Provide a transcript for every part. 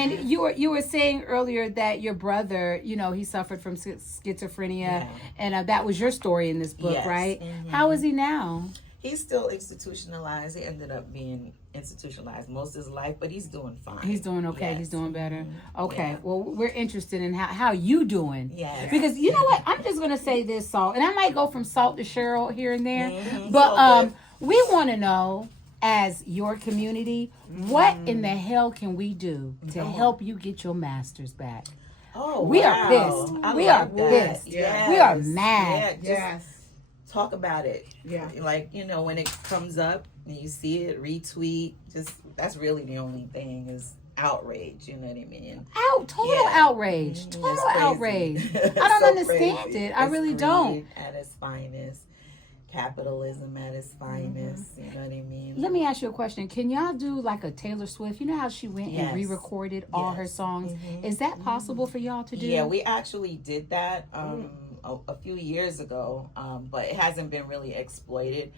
And you were saying earlier that your brother, he suffered from schizophrenia, and that was your story in this book, right? How is he now? He's still institutionalized. He ended up being institutionalized most of his life, but he's doing fine. He's doing okay. Yes. He's doing better. Okay. Yeah. Well, we're interested in how you doing. Yes. Because you know what? I'm just going to say this, Salt. And I might go from Salt to Cheryl here and there. But we want to know, as your community, what in the hell can we do to help you get your masters back? Oh, we are pissed. We are pissed. Yes. We are mad. Yes. Talk about it. Yeah. Like, when it comes up and you see it, retweet. That's really the only thing is outrage. You know what I mean? Total outrage. Total outrage. I don't understand it. I really don't. At its finest. Capitalism at its finest. You know what I mean? Let me ask you a question. Can y'all do like a Taylor Swift? You know how she went and re-recorded all her songs? Is that possible for y'all to do? Yeah, we actually did that a few years ago, but it hasn't been really exploited.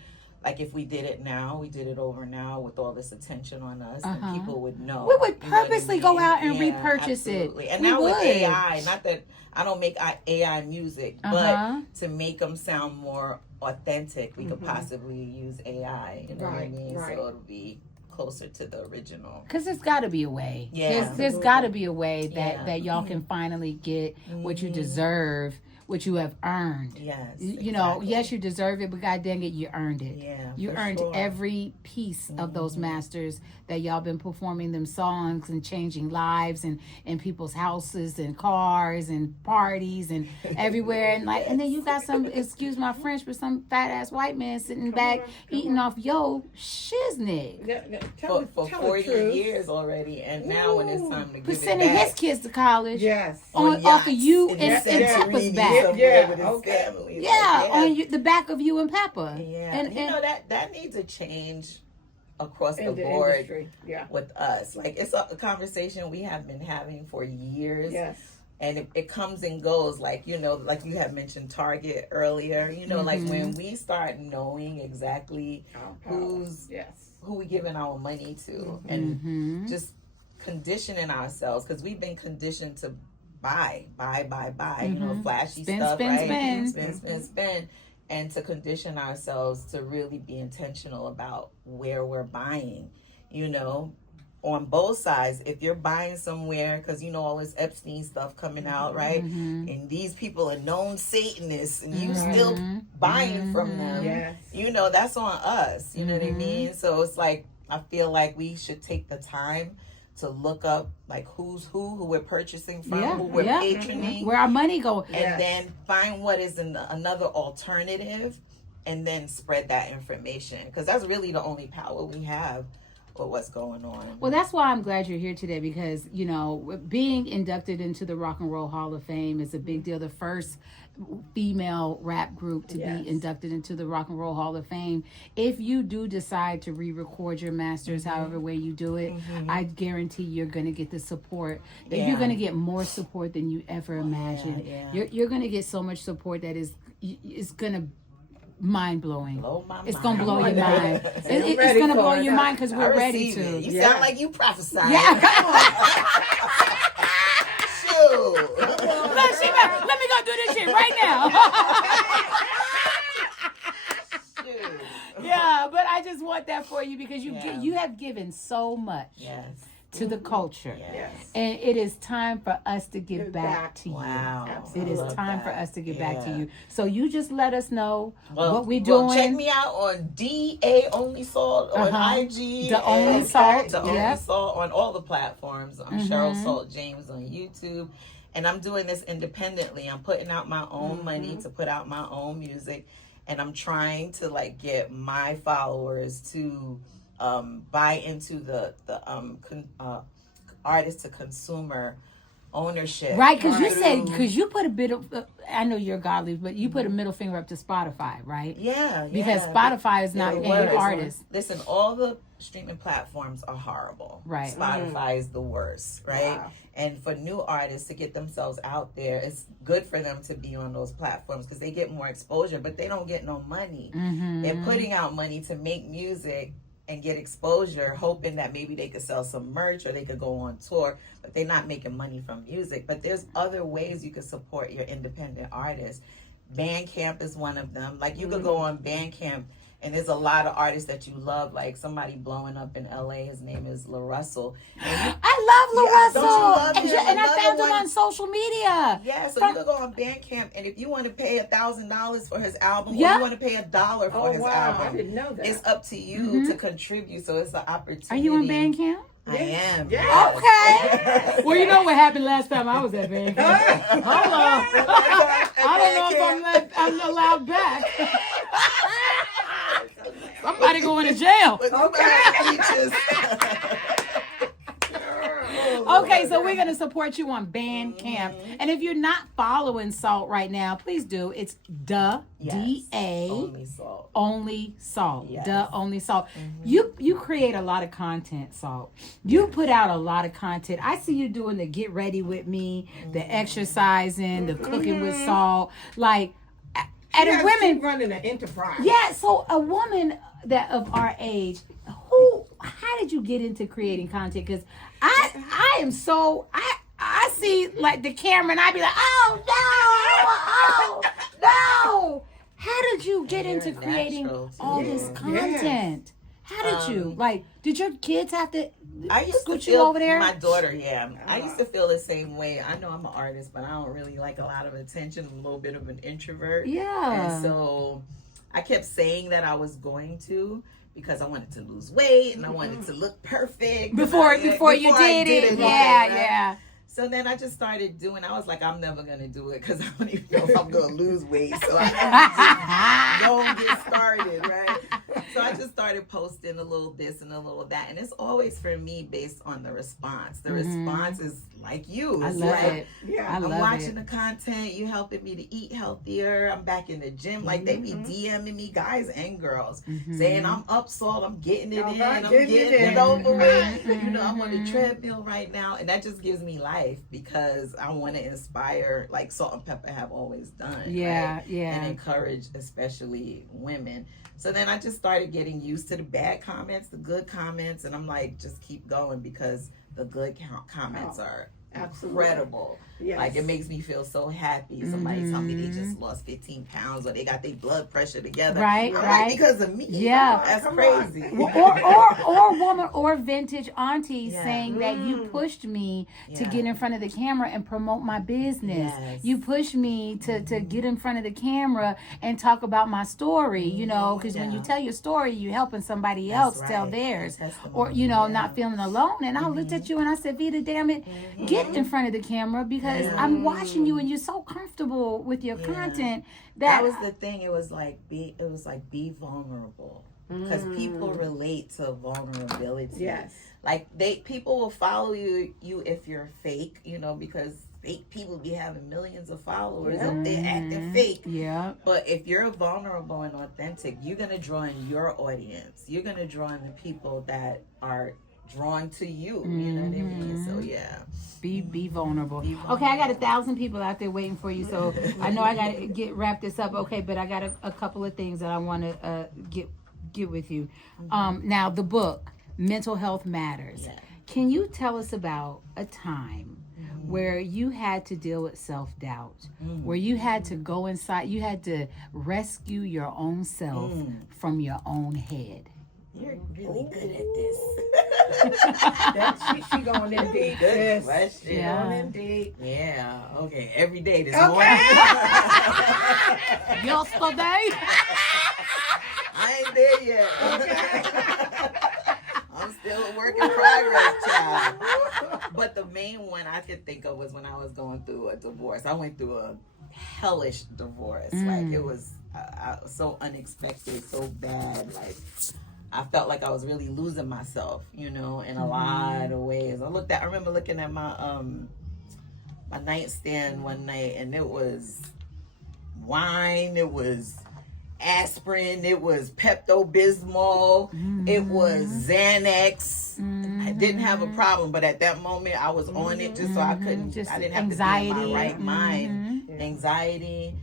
Like if we did it now, we did it over now with all this attention on us, and people would know. We would purposely go out and repurchase it. And now with AI, not that I don't make AI music, but to make them sound more authentic, we could possibly use AI. You know what I mean? So it'll be closer to the original. Because there's got to be a way. Yeah. There's got to be a way that y'all can finally get what you deserve, what you have earned. Yes. Yes, you deserve it, but God dang it, you earned it. Yeah. You earned every piece of those masters that y'all been performing them songs and changing lives and people's houses and cars and parties and everywhere. And then you got some, excuse my French, but some fat ass white man sitting back eating off yo shiznit. For 40 years already, and now when it's time to give it back. Sending his kids to college. Yes. Off of you and Tipa's back. With his family. On the back of you and Peppa. Yeah. And that needs a change across the board industry. With us. Like it's a conversation we have been having for years. Yes. And it comes and goes, like you had mentioned Target earlier. Like when we start knowing exactly who we giving our money to, and just conditioning ourselves, because we've been conditioned to buy, flashy stuff, right? Spend. And to condition ourselves to really be intentional about where we're buying, on both sides. If you're buying somewhere, because all this Epstein stuff coming out, right? And these people are known Satanists, and you still buying from them, that's on us. You know what I mean? So it's like, I feel like we should take the time to look up like who's who we're purchasing from, who we're patroning, where our money goes, and then find what is another alternative, and then spread that information, because that's really the only power we have with what's going on. Well, that's why I'm glad you're here today, because being inducted into the Rock and Roll Hall of Fame is a big deal. The first female rap group to be inducted into the Rock and Roll Hall of Fame. If you do decide to re-record your masters, however way you do it, I guarantee you're going to get the support. That you're going to get more support than you ever imagined. You're going to get so much support that is going to mind-blowing. It's going to blow your mind. It's going to blow your mind, because we're ready to. You sound like you prophesied. Let me go do this shit right now. But I just want that for you, because you have given so much to the culture. And it is time for us to give back to you. Wow. It is time for us to give back to you. So you just let us know what we're doing. Check me out on DA Only Salt on IG. The Only Salt. The Only Salt on all the platforms. I'm Cheryl Salt James on YouTube. And I'm doing this independently. I'm putting out my own money to put out my own music. And I'm trying to get my followers to buy into the artist to consumer ownership. Right, because you put a bit of, I know you're godly, but you put a middle finger up to Spotify, right? Yeah. Because Spotify is not paying artists. Listen, all the streaming platforms are horrible. Right. Spotify is the worst, right? Wow. And for new artists to get themselves out there, it's good for them to be on those platforms, because they get more exposure, but they don't get no money. They're putting out money to make music and get exposure, hoping that maybe they could sell some merch or they could go on tour, but they're not making money from music. But there's other ways you could support your independent artists. Bandcamp is one of them. Like, you could go on Bandcamp, and there's a lot of artists that you love, like somebody blowing up in LA. His name is La Russell. I love La Russell. Don't you love him? And I found him on social media. Yeah, so you can go on Bandcamp, and if you want to pay $1,000 for his album, or you want to pay $1 for his album, I didn't know that. It's up to you to contribute. So it's an opportunity. Are you on Bandcamp? I am. Yes. Okay. Well, you know what happened last time I was at Bandcamp. Hold on. I don't know if I'm allowed back. Somebody going to jail. Okay, so we're going to support you on Bandcamp. And if you're not following Salt right now, please do. It's D-A. Only Salt. Only Salt. Yes. Only Salt. You create a lot of content, Salt. You put out a lot of content. I see you doing the get ready with me, the exercising, the cooking with Salt. Like, and a women running an enterprise. Yeah, so a woman that of our age, how did you get into creating content? Because I am so I see like the camera and I be like, oh no. How did you get into creating all this content? How did you? Like, did your kids have to scoot you over there? My daughter, I used to feel the same way. I know I'm an artist, but I don't really like a lot of attention. I'm a little bit of an introvert. Yeah. And so I kept saying that I was going to, because I wanted to lose weight and I wanted to look perfect. Before you did it. Yeah. So then I just started doing, I was like, I'm never going to do it because I don't even know if I'm going to lose weight. So I just go and get started, right? So I just started posting a little this and a little that. And it's always for me based on the response. The response is like you. It's I love it. Yeah, I'm watching the content. You helping me to eat healthier. I'm back in the gym. Like, they be DMing me, guys and girls, saying I'm up, Salt. I'm getting it in. I'm getting it over with. You know, I'm on the treadmill right now. And that just gives me life, because I want to inspire, like Salt-N-Pepa have always done. Yeah, right? yeah. And encourage especially women. So then I just started getting used to the bad comments, the good comments, and I'm like, just keep going, because the good comments are incredible. Yes. Like, it makes me feel so happy. Somebody tell me they just lost 15 pounds or they got their blood pressure together. Right. Like, because of me. Yeah. That's crazy. Or woman or vintage auntie saying that you pushed me to get in front of the camera and promote my business. Yes. You pushed me to get in front of the camera and talk about my story, you know, because when you tell your story, you're helping somebody else tell theirs. Or, you know, not feeling alone. And I looked at you and I said, Vita, damn it, get in front of the camera, because I'm watching you and you're so comfortable with your content that was the thing. It was like be vulnerable, because people relate to vulnerability. Yes, like people will follow you if you're fake, you know, because fake people be having millions of followers up there acting fake. Yeah, but if you're vulnerable and authentic, you're gonna draw in your audience. You're gonna draw in the people that are drawn to you. You know what I mean? So Be vulnerable. Okay, I got 1,000 people out there waiting for you, so I know I got to wrap this up. Okay, but I got a couple of things that I want to get with you. Now, the book, Mental Health Matters. Yeah. Can you tell us about a time where you had to deal with self-doubt, where you had to go inside, you had to rescue your own self from your own head? You're really good at this. She going in deep. Good question. Yeah. Going in deep. Yeah. Okay. Every day this morning. Yesterday. I ain't there yet. Okay. I'm still a work in progress, child. But the main one I could think of was when I was going through a divorce. I went through a hellish divorce. Like, it was so unexpected, so bad. Like, I felt like I was really losing myself, you know, in a lot of ways. I remember looking at my my nightstand one night, and it was wine, it was aspirin, it was Pepto-Bismol, it was Xanax. I didn't have a problem, but at that moment I was on it just so I didn't have anxiety. To be in my right mind. Anxiety.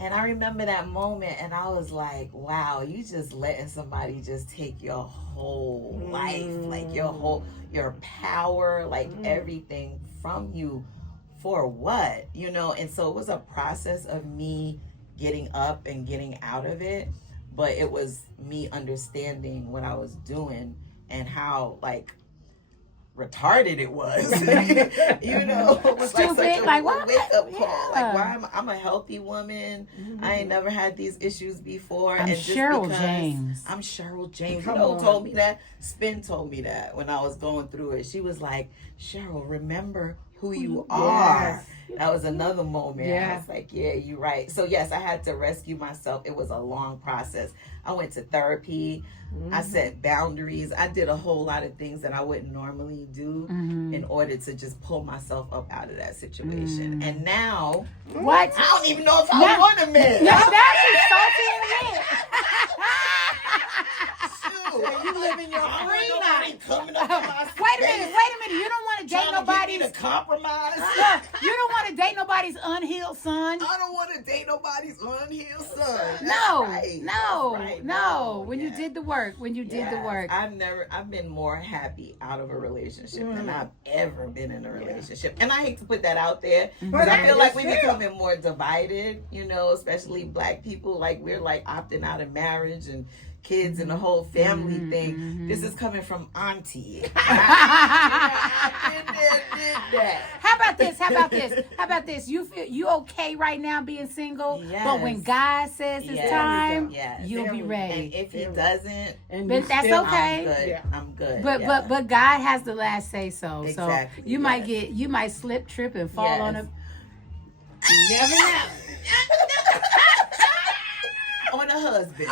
And I remember that moment, and I was like, wow, you just letting somebody just take your whole life, like your power, like everything from you for what, you know? And so it was a process of me getting up and getting out of it, but it was me understanding what I was doing and how, like, retarded it was. You know, it was like such a wake-up call. Like, why I'm a healthy woman. I ain't never had these issues before. I'm Cheryl James. I'm Cheryl James. You know who told me that? Spin told me that when I was going through it. She was like, Cheryl, remember who you are. That was another moment. I was like, yeah, you're right. So yes, I had to rescue myself. It was a long process. I went to therapy. I set boundaries. I did a whole lot of things that I wouldn't normally do in order to just pull myself up out of that situation. And now, what? I don't even know if I want a man. No, that's salty and lit. You living your free life. Coming up in my Wait a minute. You don't want to date nobody's compromise. You don't want to date nobody's unhealed son. I don't want to date nobody's unhealed son. No. When you did the work, I've been more happy out of a relationship than I've ever been in a relationship. And I hate to put that out there because I feel like we're becoming more divided, you know, especially Black people. Like, we're like opting out of marriage and kids and the whole family thing. This is coming from auntie. How about this? You feel you okay right now being single? Yes. But when God says it's time, you'll be ready. And if he doesn't, but that's okay. I'm good. But God has the last say so. Exactly. So you might slip, trip, and fall on a. Never know. On a husband.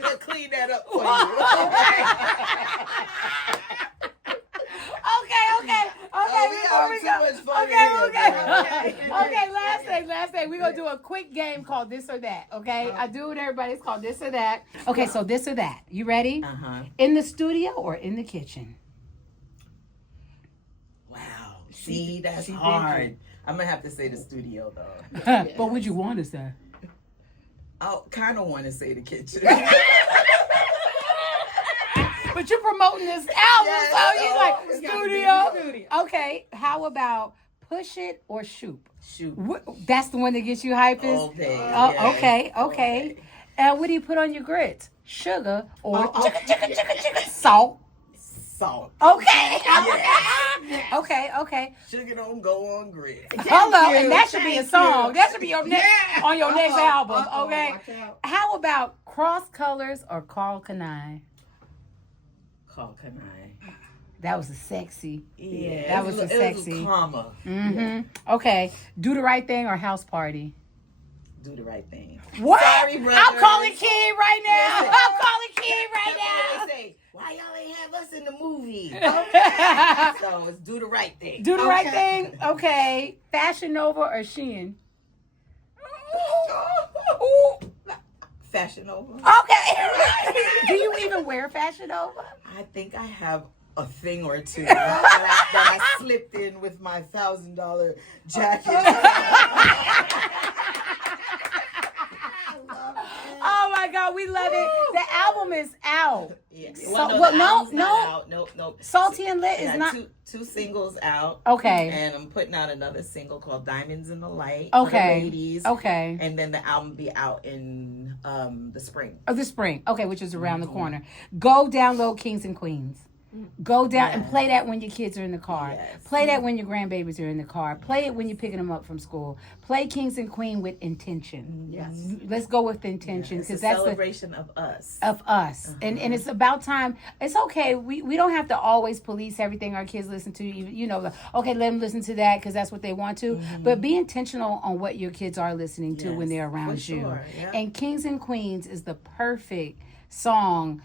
We'll clean that up for you. Okay, last thing. We're going to do a quick game called This or That, okay? I do it, everybody. It's called This or That. Okay, so This or That. You ready? In the studio or in the kitchen? Wow. See, that's hard. I'm going to have to say the studio, though. But would you want to say? I kind of want to say the kitchen. But you're promoting this album, so you're like, studio. Okay, how about Push It or Shoot? Shoot. That's the one that gets you hyped? Okay. And what do you put on your grits? Sugar or salt? Salt. Okay. Okay. Sugar don't go on grits. Hello, and that should be a song. That should be your next on your next album. Okay. How about Cross Colors or Carl Kanai? Carl Kanai. That was a sexy. Yeah. That was a sexy. It was calmer. Okay. Do the Right Thing or House Party? Do the right thing. What? Sorry, brother. I'm calling Kid right now. They say, why y'all ain't have us in the movie? So it's do the right thing. Do the right thing? Okay. Fashion Nova or Shein? Fashion Nova. Okay. Do you even wear Fashion Nova? I think I have a thing or two that I slipped in with my $1,000 jacket. Oh my God, we love it. The album is out. Yes. No. Salty and Lit is not. Two singles out. Okay. And I'm putting out another single called Diamonds in the Light. Okay. For the ladies. Okay. And then the album will be out in the spring. Oh, the spring. Okay, which is around the corner. Go download Kings and Queens. Go down and play that when your kids are in the car. Yes. Play that when your grandbabies are in the car. Play it when you're picking them up from school. Play Kings and Queen with intention. Yes. Let's go with intention because that's celebration of us. And it's about time. It's okay. We don't have to always police everything our kids listen to. You know, okay, let them listen to that because that's what they want to. But be intentional on what your kids are listening to when they're around you. Sure. Yeah. And Kings and Queens is the perfect song,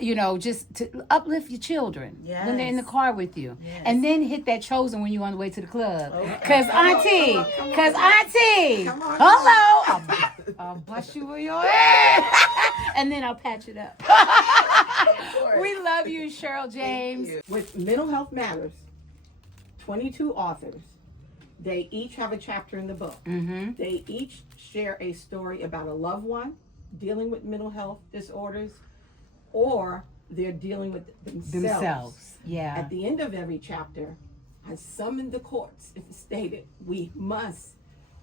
you know, just to uplift your children when they're in the car with you. And then hit that Chosen when you're on the way to the club. Cause auntie, hello, I'll bust you with your head. And then I'll patch it up. We love you, Cheryl James. With Mental Health Matters 22 authors. They each have a chapter in the book. They each share a story about a loved one dealing with mental health disorders, or they're dealing with themselves. Yeah. At the end of every chapter, I summoned the courts and stated, we must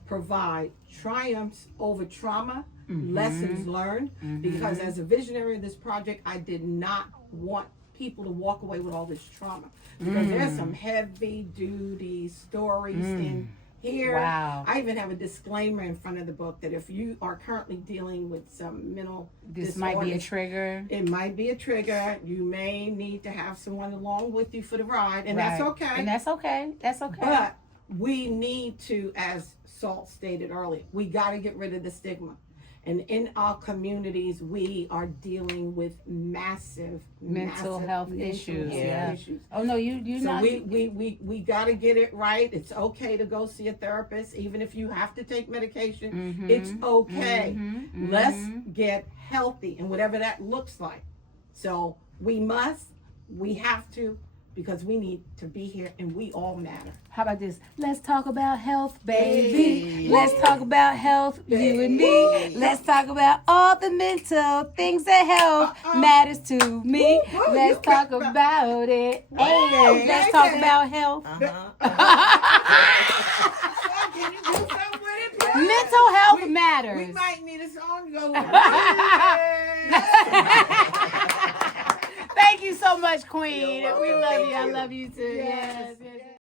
provide triumphs over trauma, lessons learned, because as a visionary of this project, I did not want people to walk away with all this trauma, because there's some heavy duty stories in here. Wow. I even have a disclaimer in front of the book that if you are currently dealing with some mental This might be a trigger. It might be a trigger. You may need to have someone along with you for the ride, and that's okay. And that's okay. That's okay. But we need to, as Salt stated earlier, we got to get rid of the stigma. And in our communities, we are dealing with massive mental health issues. Issues. Oh no, you so not. We got to get it right. It's okay to go see a therapist, even if you have to take medication. It's okay. Let's get healthy, and whatever that looks like. So we have to, because we need to be here, and we all matter. How about this? Let's talk about health, baby. Let's talk about health, you and me. Let's talk about all the mental things that health matters to me. Let's talk about it. Hey, let's talk about health. Can you do something with it? Mental health matters. We might need a song to go with. Thank you so much, Queen. We love you. I love you too. Yes. Yes.